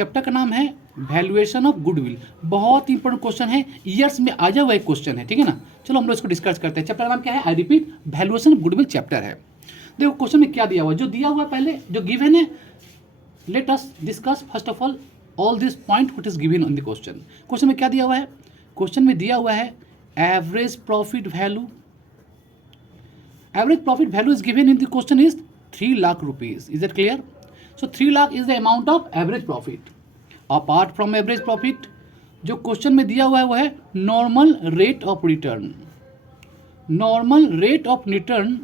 Chapter का नाम है वैल्यूएशन ऑफ गुडविल। बहुत इंपॉर्टेंट क्वेश्चन है, ईयर्स में आ जाए हुआ एक क्वेश्चन है, ठीक है ना। चलो हम लोग इसको डिस्कस करते हैं। चैप्टर का नाम क्या है, I repeat, valuation of goodwill chapter है। देखो क्वेश्चन में क्या दिया हुआ है, जो दिया हुआ है पहले जो गिवन है, let us discuss first of all this point what is given in the question. Question में क्या दिया हुआ है, क्वेश्चन में दिया हुआ है average profit value. Average profit value is given in the question is 3 lakh rupees. Is it clear? So 3 lakh is the amount of average profit. Apart from average profit जो क्वेश्चन में दिया हुआ है वो है normal rate of return. Normal rate of return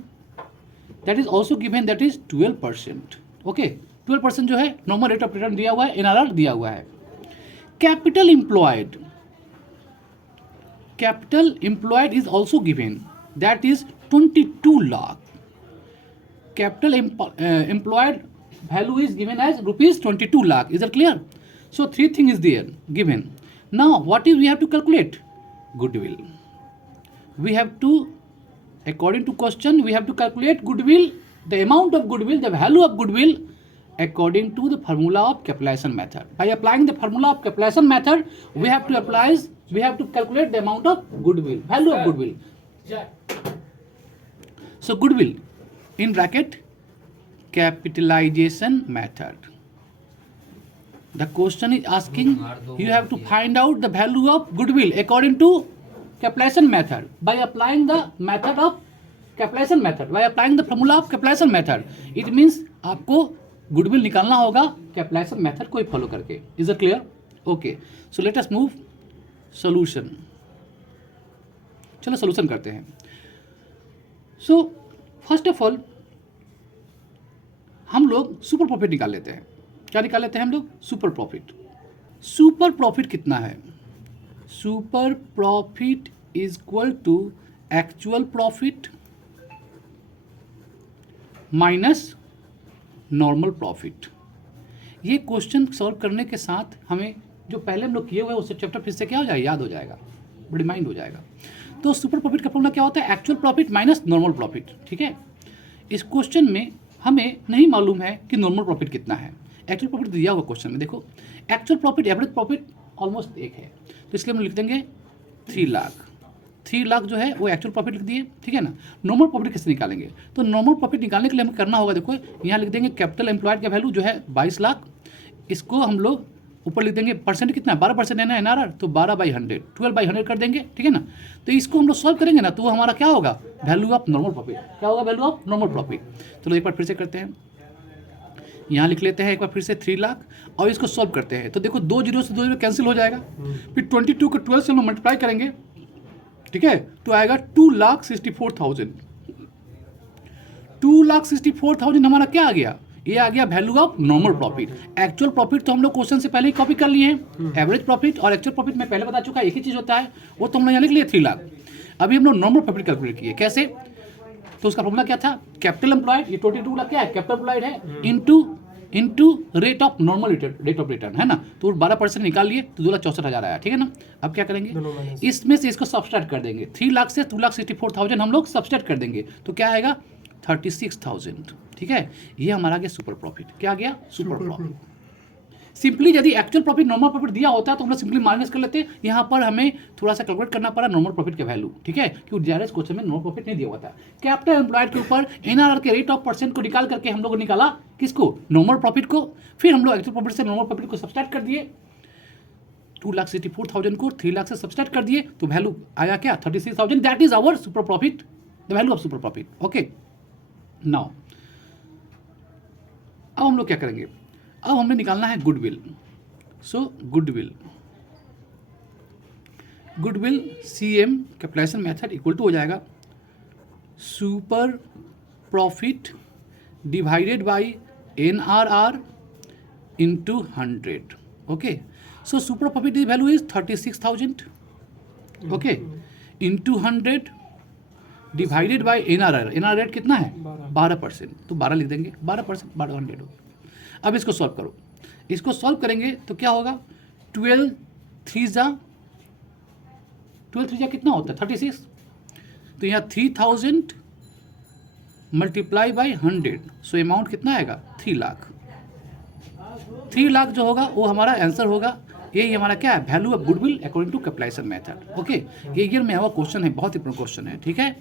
that is also given, that is 12%। Okay, 12% जो है normal rate of return दिया हुआ है, एनआरआर दिया हुआ है। Capital employed, capital employed is also given, that is 22 lakh. Capital employed value is given as rupees 22 lakh. Is that clear? So 3 things is there given. Now what is we have to calculate? Goodwill. We have to, according to question, we have to calculate goodwill, the amount of goodwill, the value of goodwill according to the formula of capitalization method. By applying the formula of capitalization method, we have to calculate the amount of goodwill, value of goodwill. So goodwill in bracket capitalization method. The question is asking you have to find out the value of goodwill according to capitalization method. By applying the method of capitalization method, by applying the formula of capitalization method, it means आपको goodwill निकालना होगा capitalization method को follow करके। Is it clear? Okay, so let us move solution. चलो solution करते हैं। So first of all हम लोग सुपर प्रॉफिट निकाल लेते हैं। क्या निकाल लेते हैं हम लोग? Super profit. सुपर प्रॉफिट कितना है? Super profit is equal to actual profit minus normal profit. ये क्वेश्चन सॉल्व करने के साथ हमें जो पहले हम लोग किए हुए हैं उससे चैप्टर फिर से क्या हो जाएगा, याद हो जाएगा, रिमाइंड हो जाएगा। तो सुपर प्रॉफिट का फॉर्मूला क्या होता है? Actual profit minus normal profit. ठीक है, इस क्वेश्चन में हमें नहीं मालूम है कि नॉर्मल प्रॉफिट कितना है। एक्चुअल प्रॉफिट दिया हुआ क्वेश्चन में, देखो actual profit average profit almost एक है, तो इसलिए हम लिख देंगे 3 लाख। 3 लाख जो है वो एक्चुअल प्रॉफिट लिख दिए, ठीक है ना। नॉर्मल प्रॉफिट कैसे निकालेंगे? तो नॉर्मल प्रॉफिट निकालने के लिए हमें करना होगा, देखो यहाँ लिख देंगे कैपिटल एम्प्लॉयड का वैल्यू जो है 22 लाख, इसको हम लोग ऊपर लिख देंगे परसेंट कितना है, 12% है ना एनआरआर, तो 12/100, 12/100 कर देंगे, ठीक है ना। तो इसको हम लोग सॉल्व करेंगे ना, तो वो हमारा क्या होगा, वैल्यू ऑफ नॉर्मल प्रॉफिट। क्या होगा? Value of normal profit. चलो एक बार फिर से करते हैं, यहाँ लिख लेते हैं एक बार फिर से 3 लाख और इसको सॉल्व करते हैं। तो देखो 2 जीरो से 2 जीरो कैंसिल हो जाएगा, फिर 22 को 12 से हम मल्टीप्लाई करेंगे, ठीक है, तो आएगा 2,64,000। 2,64,000 हमारा क्या आ गया? ये आ गया value of normal profit. Actual profit तो हम लोग क्वेश्चन से पहले ही कॉपी कर लिए हैं। एवरेज प्रॉफिट और एक्चुअल प्रॉफिट में पहले बता चुका है, एक ही चीज़ होता है, वो तो हम लोग यहाँ लिख लिए 3 लाख। अभी हम लोग नॉर्मल प्रॉफिट कैलकुलेट किए, कैसे? तो उसका फॉर्मूला क्या था? कैपिटल एम्प्लॉयड, ये 22 लाख क्या है, कैपिटल एम्प्लॉयड है, into rate of normal rate of return, है ना। तो 12% निकाल लिए तो 2,64,000 आया, ठीक है ना। अब क्या करेंगे, इसमें से इसको सब्सट्रैक्ट कर देंगे, 3 लाख से 2,64,000 हम लोग सब्सट्रैक्ट कर देंगे, तो क्या आएगा 36,000, ठीक है। ये हमारा आ गया सुपर प्रॉफिट। क्या आ गया? Super profit. सिंपली यदि एक्चुअल प्रॉफिट नॉर्मल प्रॉफिट दिया होता है तो हम लोग सिंपली माइनस कर लेते हैं। यहाँ पर हमें थोड़ा सा कैलकुलेट करना पड़ा नॉर्मल प्रॉफिट के वैल्यू, ठीक है, क्योंकि डायरेक्ट क्वेश्चन में नॉर्मल प्रॉफिट नहीं दिया हुआ था। कैपिटल एम्प्लॉयड के ऊपर एनआरआर के रेट ऑफ परसेंट को निकाल करके हम लोग निकाला किसको? नॉर्मल प्रॉफिट को। फिर हम लोग एक्चुअल प्रॉफिट से नॉर्मल प्रॉफिट को सब्सट्रैक्ट कर दिए, 2,64,000 को 3 लाख से सब्सट्रैक्ट कर दिए, तो वैल्यू आया क्या? 36,000। That is our super profit, the value of super profit. Okay, now अब हम लोग क्या करेंगे, अब हमें निकालना है goodwill. So goodwill CM capitalization method equal to हो जाएगा super profit divided by NRR into 100। Okay, so super profit value is 36,000, okay, into 100 divided by NRR rate कितना है? 12%, तो 12 लिख देंगे, 12%, 1200 हो। अब इसको सॉल्व करो, इसको सॉल्व करेंगे तो क्या होगा, 12 3 जा कितना होता है? 36। तो यहाँ 3,000 मल्टीप्लाई बाई 100, सो अमाउंट कितना आएगा? 3 लाख। 3 लाख जो होगा वो हमारा आंसर होगा, यही हमारा क्या है, value of goodwill according to capitalization method. Okay, ये ईयर में आवा क्वेश्चन है, बहुत इंपॉर्टेंट क्वेश्चन है, ठीक है।